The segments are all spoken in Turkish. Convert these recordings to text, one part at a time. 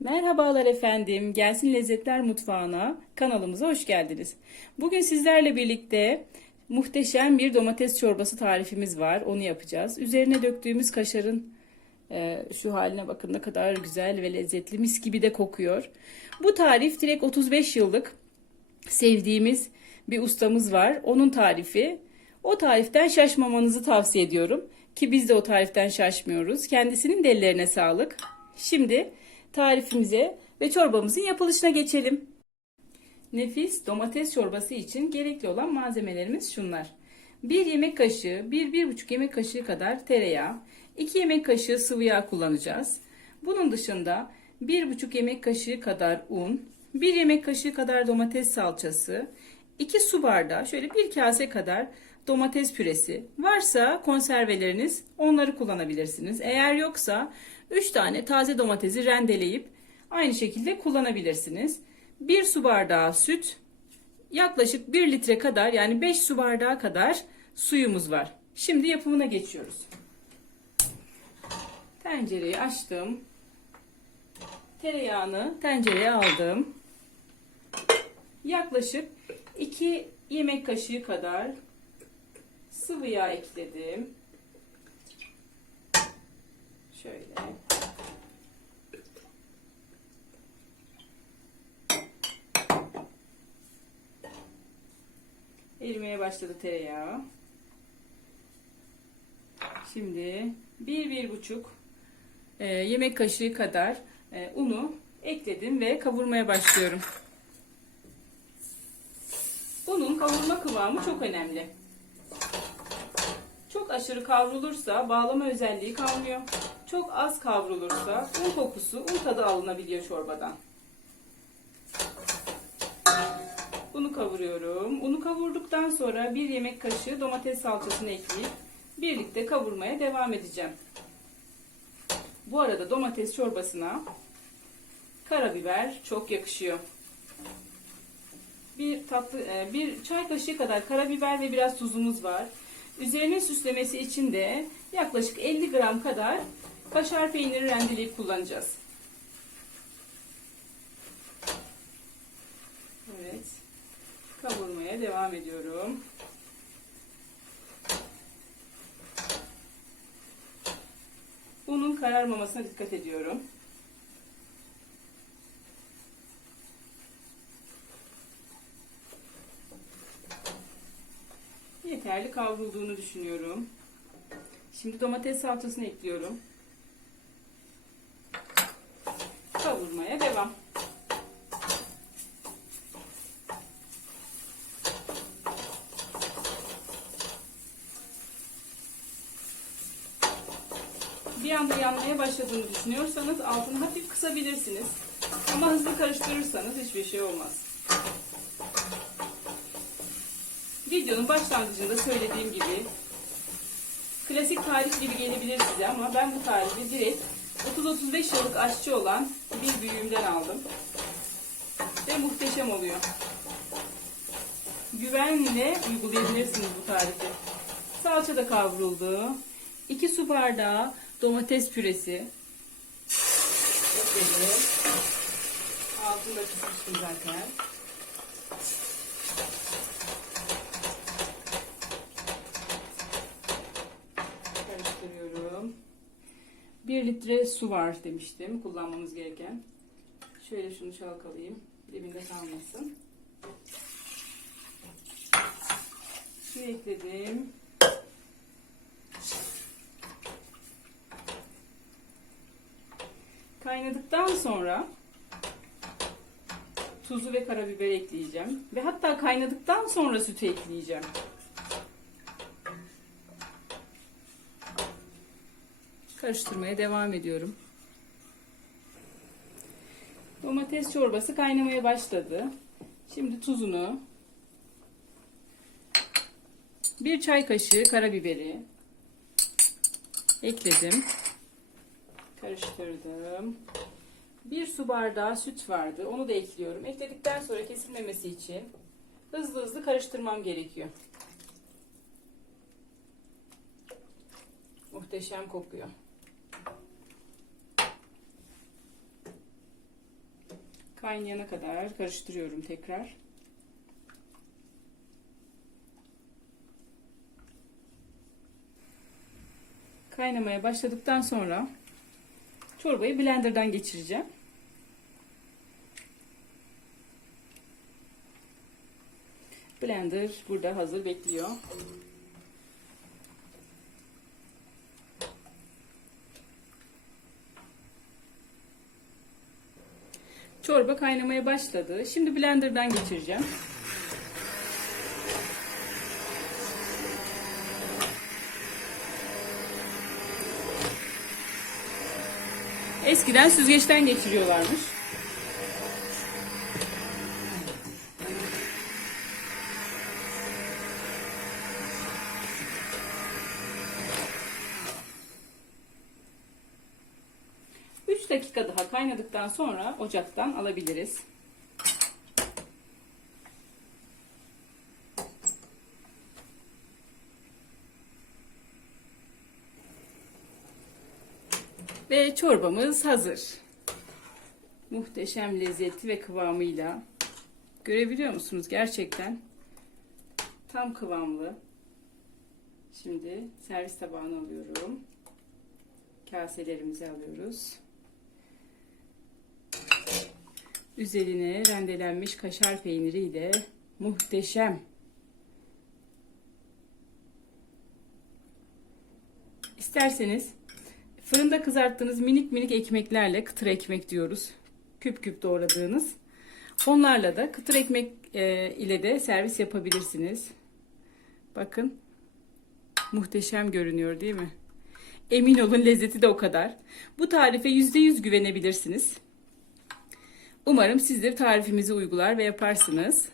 Merhabalar efendim. Gelsin Lezzetler Mutfağı'na kanalımıza hoş geldiniz. Bugün sizlerle birlikte muhteşem bir domates çorbası tarifimiz var. Onu yapacağız. Üzerine döktüğümüz kaşarın e, şu haline bakın ne kadar güzel ve lezzetli mis gibi de kokuyor. Bu tarif direkt 35 yıllık sevdiğimiz bir ustamız var. Onun tarifi. O tariften şaşmamanızı tavsiye ediyorum. Ki biz de o tariften şaşmıyoruz. Kendisinin de ellerine sağlık. Şimdi tarifimize ve çorbamızın yapılışına geçelim. Nefis domates çorbası için gerekli olan malzemelerimiz şunlar. 1 yemek kaşığı, 1-1,5 yemek kaşığı kadar tereyağı, 2 yemek kaşığı sıvı yağ kullanacağız. Bunun dışında 1,5 yemek kaşığı kadar un, 1 yemek kaşığı kadar domates salçası, 2 su bardağı, şöyle bir kase kadar domates püresi. Varsa konserveleriniz onları kullanabilirsiniz. Eğer yoksa 3 tane taze domatesi rendeleyip aynı şekilde kullanabilirsiniz. 1 su bardağı süt, yaklaşık 1 litre kadar yani 5 su bardağı kadar suyumuz var. Şimdi yapımına geçiyoruz. Tencereyi açtım. Tereyağını tencereye aldım. Yaklaşık 2 yemek kaşığı kadar sıvı yağ ekledim. Şöyle. Erimeye başladı tereyağı. Şimdi bir, bir buçuk e, yemek kaşığı kadar e, unu ekledim ve kavurmaya başlıyorum. Unun kavurma kıvamı çok önemli. Aşırı kavrulursa bağlama özelliği kalmıyor. Çok az kavrulursa un kokusu, un tadı alınabiliyor çorbadan. Unu kavuruyorum. Unu kavurduktan sonra bir yemek kaşığı domates salçasını ekleyip birlikte kavurmaya devam edeceğim. Bu arada domates çorbasına karabiber çok yakışıyor. Bir tatlı e, bir çay kaşığı kadar karabiber ve biraz tuzumuz var. Üzerine süslemesi için de yaklaşık 50 gram kadar kaşar peyniri rendeleyip kullanacağız. Evet. Kavurmaya devam ediyorum. Unun kararmamasına dikkat ediyorum. Yeterli kavrulduğunu düşünüyorum. Şimdi domates salçasını ekliyorum. Kavurmaya devam. Bir anda yanmaya başladığını düşünüyorsanız altını hafif kısabilirsiniz. Ama hızlı karıştırırsanız hiçbir şey olmaz. Videonun başlangıcında söylediğim gibi klasik tarif gibi gelebilir size ama ben bu tarifi direkt 30-35 yıllık aşçı olan bir büyüğümden aldım. Ve muhteşem oluyor. Güvenle uygulayabilirsiniz bu tarifi. Salça da kavruldu. 2 su bardağı domates püresi. Ekledim. Altını da kısmıştım zaten. Karıştırıyorum. 1 litre su var demiştim kullanmamız gereken. Şöyle şunu çalkalayayım. Dibinde kalmasın. Su ekledim. Kaynadıktan sonra tuzu ve karabiber ekleyeceğim. Ve hatta kaynadıktan sonra sütü ekleyeceğim. Karıştırmaya devam ediyorum. Domates çorbası kaynamaya başladı. Şimdi tuzunu, bir çay kaşığı karabiberi ekledim. Karıştırdım. Bir su bardağı süt vardı. Onu da ekliyorum. Ekledikten sonra kesilmemesi için hızlı hızlı karıştırmam gerekiyor. Muhteşem kokuyor. Kaynayana kadar karıştırıyorum tekrar. Kaynamaya başladıktan sonra çorbayı blenderdan geçireceğim. Blender burada hazır bekliyor. Çorba kaynamaya başladı. Şimdi blenderdan geçireceğim. Eskiden süzgeçten geçiriyorlarmış. Üç dakika daha kaynadıktan sonra ocaktan alabiliriz. Ve çorbamız hazır. Muhteşem lezzeti ve kıvamıyla. Görebiliyor musunuz? Gerçekten tam kıvamlı. Şimdi servis tabağına alıyorum. Kaselerimizi alıyoruz. Üzerine rendelenmiş kaşar peyniri ile muhteşem. İsterseniz fırında kızarttığınız minik minik ekmeklerle kıtır ekmek diyoruz. Küp küp doğradığınız. Onlarla da kıtır ekmek e, ile de servis yapabilirsiniz. Bakın muhteşem görünüyor değil mi? Emin olun lezzeti de o kadar. Bu tarife %100 güvenebilirsiniz. Umarım siz de tarifimizi uygular ve yaparsınız.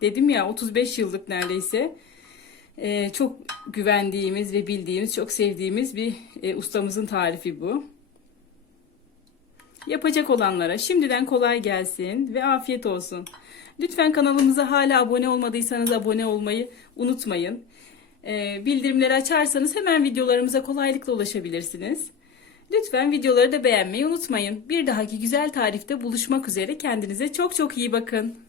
Dedim ya 35 yıllık neredeyse e, çok güvendiğimiz ve bildiğimiz, çok sevdiğimiz bir e, ustamızın tarifi bu. Yapacak olanlara şimdiden kolay gelsin ve afiyet olsun. Lütfen kanalımıza hala abone olmadıysanız abone olmayı unutmayın. E, bildirimleri açarsanız hemen videolarımıza kolaylıkla ulaşabilirsiniz. Lütfen videoları da beğenmeyi unutmayın. Bir dahaki güzel tarifte buluşmak üzere. Kendinize çok çok iyi bakın.